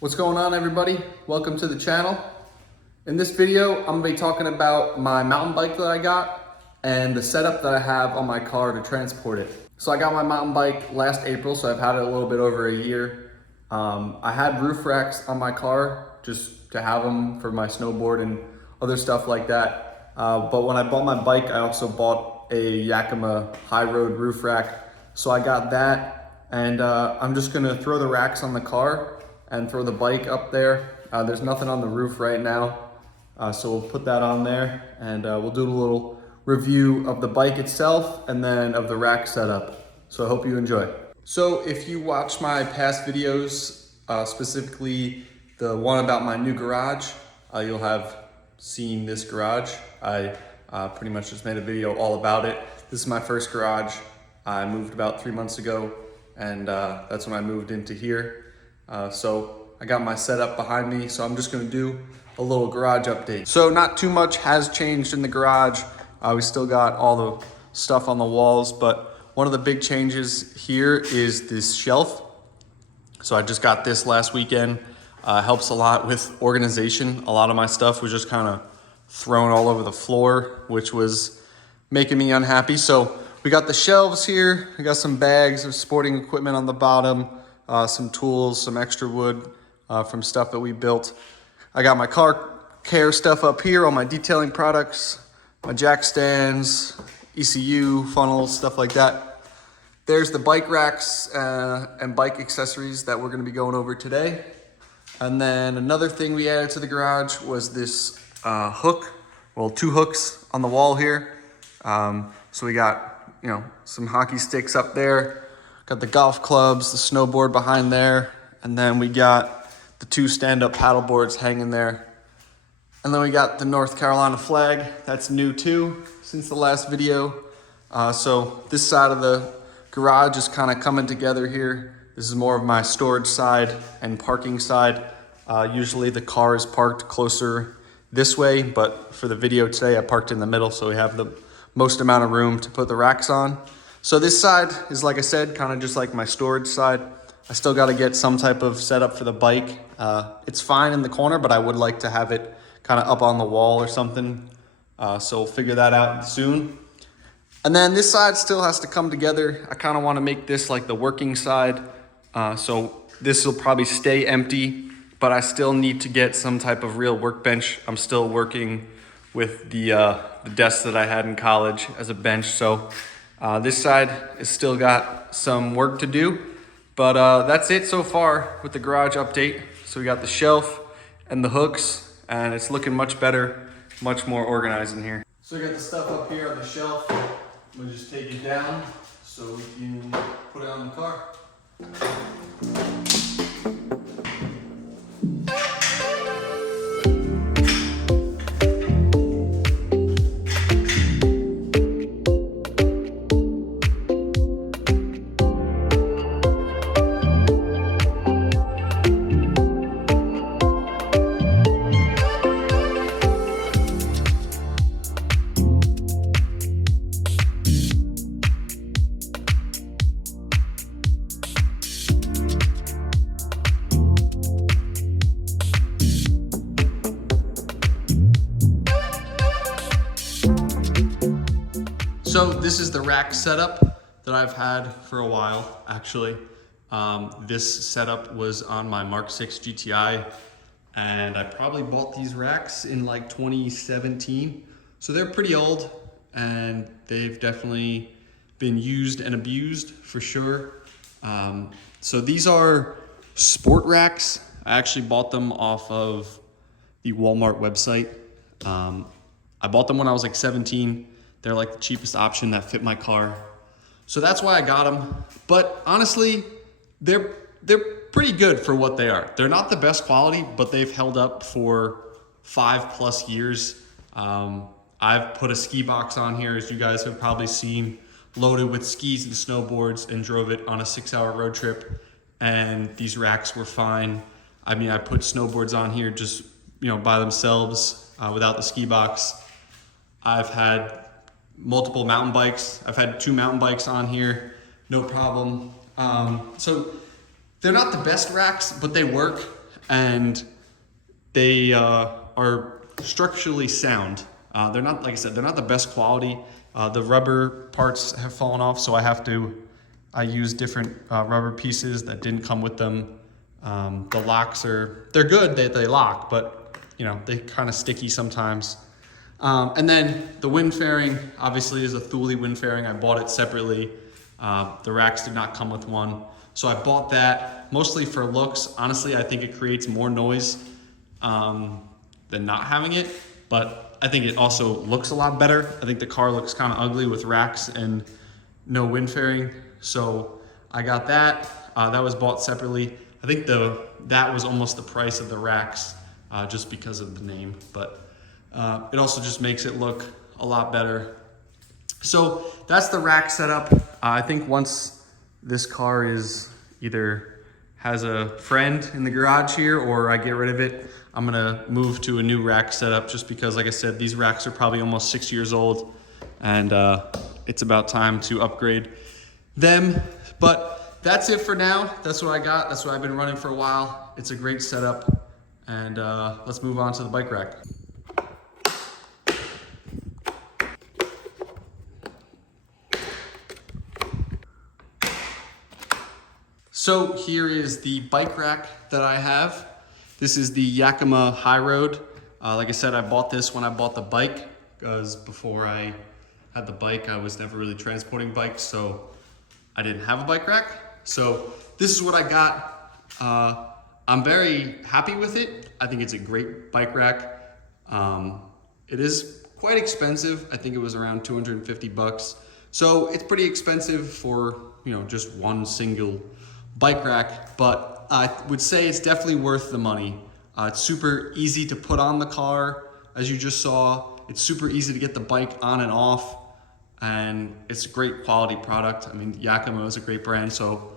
What's going on, everybody? Welcome to the channel. In this video, I'm gonna be talking about my mountain bike that I got and the setup that I have on my car to transport it. So I got my mountain bike last April, so I've had it a little bit over a year. I had roof racks on my car just to have them for my snowboard and other stuff like that. But when I bought my bike, I also bought a Yakima high road roof rack. So I got that, and I'm just gonna throw the racks on the car and throw the bike up there. There's nothing on the roof right now, so we'll put that on there, and we'll do a little review of the bike itself and then of the rack setup. So I hope you enjoy. So if you watch my past videos, specifically the one about my new garage, you'll have seen this garage. I pretty much just made a video all about it. This is my first garage. I moved about 3 months ago, and that's when I moved into here. So I got my setup behind me, so I'm just gonna do a little garage update. So not too much has changed in the garage. We still got all the stuff on the walls, but one of the big changes here is this shelf. So I just got this last weekend. Helps a lot with organization. A lot of my stuff was just kind of thrown all over the floor, which was making me unhappy. So we got the shelves here. We got some bags of sporting equipment on the bottom. Some tools, some extra wood from stuff that we built. I got my car care stuff up here, all my detailing products, my jack stands, ECU, funnels, stuff like that. There's the bike racks and bike accessories that we're gonna be going over today. And then another thing we added to the garage was this hook, well, 2 hooks on the wall here. So we got, some hockey sticks up there. Got the golf clubs, the snowboard behind there, and then we got the 2 stand-up paddle boards hanging there. And then we got the North Carolina flag. That's new too, since the last video. So this side of the garage is kind of coming together here. This is more of my storage side and parking side. Usually the car is parked closer this way, but for the video today, I parked in the middle, so we have the most amount of room to put the racks on. So this side is, like I said, kind of just like my storage side. I still got to get some type of setup for the bike. It's fine in the corner, but I would like to have it kind of up on the wall or something. So we'll figure that out soon. And then this side still has to come together. I kind of want to make this like the working side. So this will probably stay empty, but I still need to get some type of real workbench. I'm still working with the desk that I had in college as a bench. So this side has still got some work to do, but that's it so far with the garage update. So we got the shelf and the hooks, and it's looking much better, much more organized in here. So we got the stuff up here on the shelf. We'll just take it down so we can put it on the car. So this is the rack setup that I've had for a while, actually. This setup was on my Mark 6 GTI, and I probably bought these racks in like 2017. So they're pretty old, and they've definitely been used and abused for sure. So these are sport racks. I actually bought them off of the Walmart website. I bought them when I was like 17. They're like the cheapest option that fit my car. So that's why I got them. But honestly, they're pretty good for what they are. They're not the best quality, but they've held up for 5+ years. I've put a ski box on here, as you guys have probably seen, loaded with skis and snowboards, and drove it on a 6-hour road trip. And these racks were fine. I mean, I put snowboards on here just, by themselves without the ski box. I've had multiple mountain bikes. I've had 2 mountain bikes on here, no problem. So they're not the best racks, but they work. and they are structurally sound. They're not, like I said, they're not the best quality. The rubber parts have fallen off, so I use different rubber pieces that didn't come with them. The locks they're good, they lock, but you know, they're kind of sticky sometimes. And then the wind fairing obviously is a Thule wind fairing. I bought it separately. The racks did not come with one. So I bought that mostly for looks. Honestly, I think it creates more noise than not having it, but I think it also looks a lot better. I think the car looks kind of ugly with racks and no wind fairing. So I got that. That was bought separately. I think that was almost the price of the racks just because of the name, but it also just makes it look a lot better. So that's the rack setup. I think once this car is either has a friend in the garage here or I get rid of it, I'm gonna move to a new rack setup just because, like I said, these racks are probably almost 6 years old and it's about time to upgrade them. But that's it for now. That's what I got. That's what I've been running for a while. It's a great setup. And let's move on to the bike rack. So here is the bike rack that I have. This is the Yakima High Road. Like I said, I bought this when I bought the bike because before I had the bike, I was never really transporting bikes, so I didn't have a bike rack. So this is what I got. I'm very happy with it. I think it's a great bike rack. It is quite expensive. I think it was around 250 bucks. So it's pretty expensive for, you know, just one single bike rack, but I would say it's definitely worth the money. It's super easy to put on the car, as you just saw. It's super easy to get the bike on and off, and it's a great quality product. I mean, Yakima is a great brand, so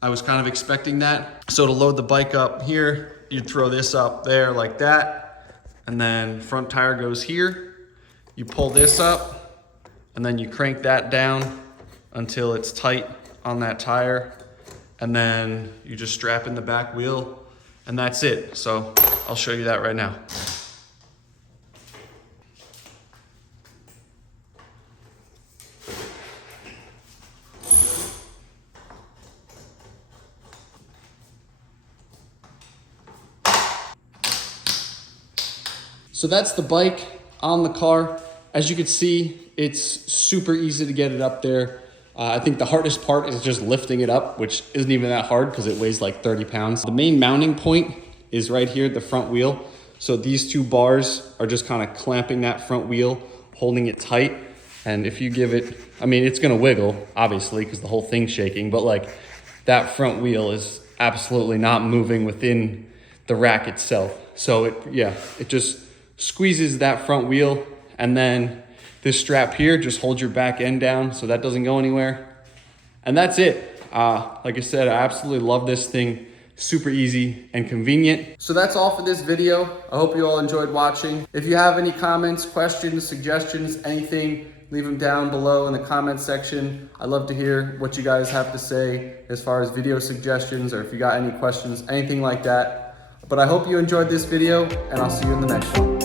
I was kind of expecting that. So to load the bike up here, you throw this up there like that, and then front tire goes here. You pull this up, and then you crank that down until it's tight on that tire. And then you just strap in the back wheel and that's it. So I'll show you that right now. So that's the bike on the car. As you can see, it's super easy to get it up there. I think the hardest part is just lifting it up, which isn't even that hard because it weighs like 30 pounds. The main mounting point is right here at the front wheel. So these two bars are just kind of clamping that front wheel, holding it tight. And if you give it, I mean, it's gonna wiggle, obviously, because the whole thing's shaking, but like that front wheel is absolutely not moving within the rack itself. So it just squeezes that front wheel, and then this strap here just holds your back end down so that doesn't go anywhere. And that's it. Like I said, I absolutely love this thing. Super easy and convenient. So that's all for this video. I hope you all enjoyed watching. If you have any comments, questions, suggestions, anything, leave them down below in the comment section. I'd love to hear what you guys have to say as far as video suggestions, or if you got any questions, anything like that. But I hope you enjoyed this video, and I'll see you in the next one.